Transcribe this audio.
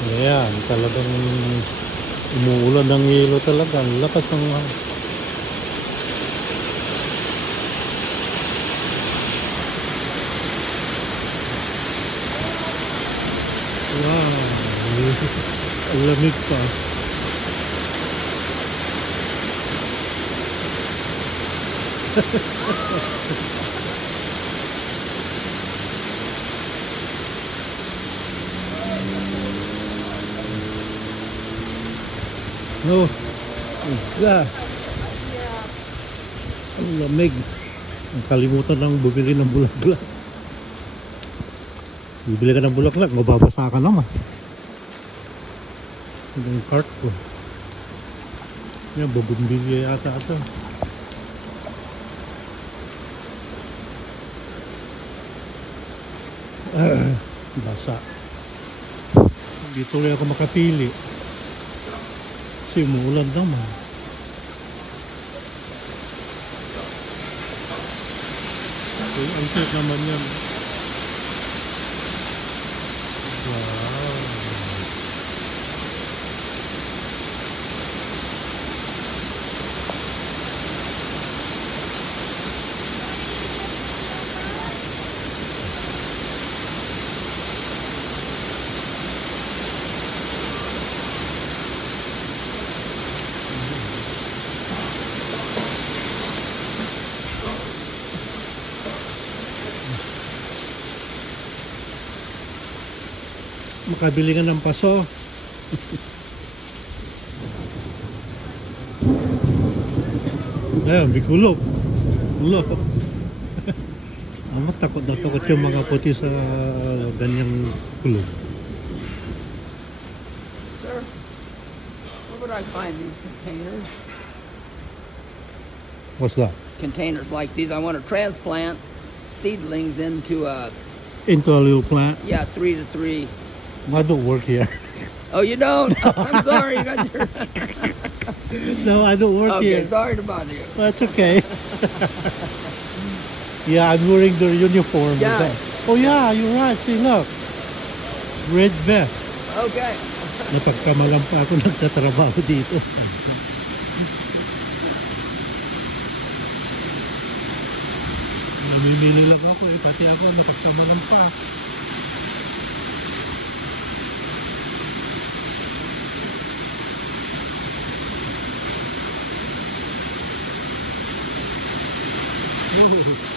Ayan, talagang umuulan ng yelo talaga. Ang lakas ng... Wow, ang lamig pa. No, ang lamig. Ang kalimutan ng bumili ng bulaklak. Bibili ka ng bulaklak, mababasa ka naman. Yung cart ko. Yan, bubumbili yata ito. Basa. Dito rin ako makapili. Kasi umuulan naman. Ang cute naman yan. Wow. Makabili ka ng paso. Ayan, bikulog. Ulo. Amat takot na takot yung mga puti sa ganyang kulog. Sir, where would I find these containers? What's that? Containers like these. I want to transplant seedlings into Into a little plant. 3 to 3. I don't work here. Oh, you don't? I'm sorry. You got your... No, I don't work Okay, here. sorry to bother you. That's okay. Yeah, I'm wearing the uniform. Yeah. Oh yeah, you're right. See, look. Red vest. Okay. Napagkamalang pa ako nagtatrabaho dito. Namimili lang ako eh. Pati ako napagkamalang pa. Whoa.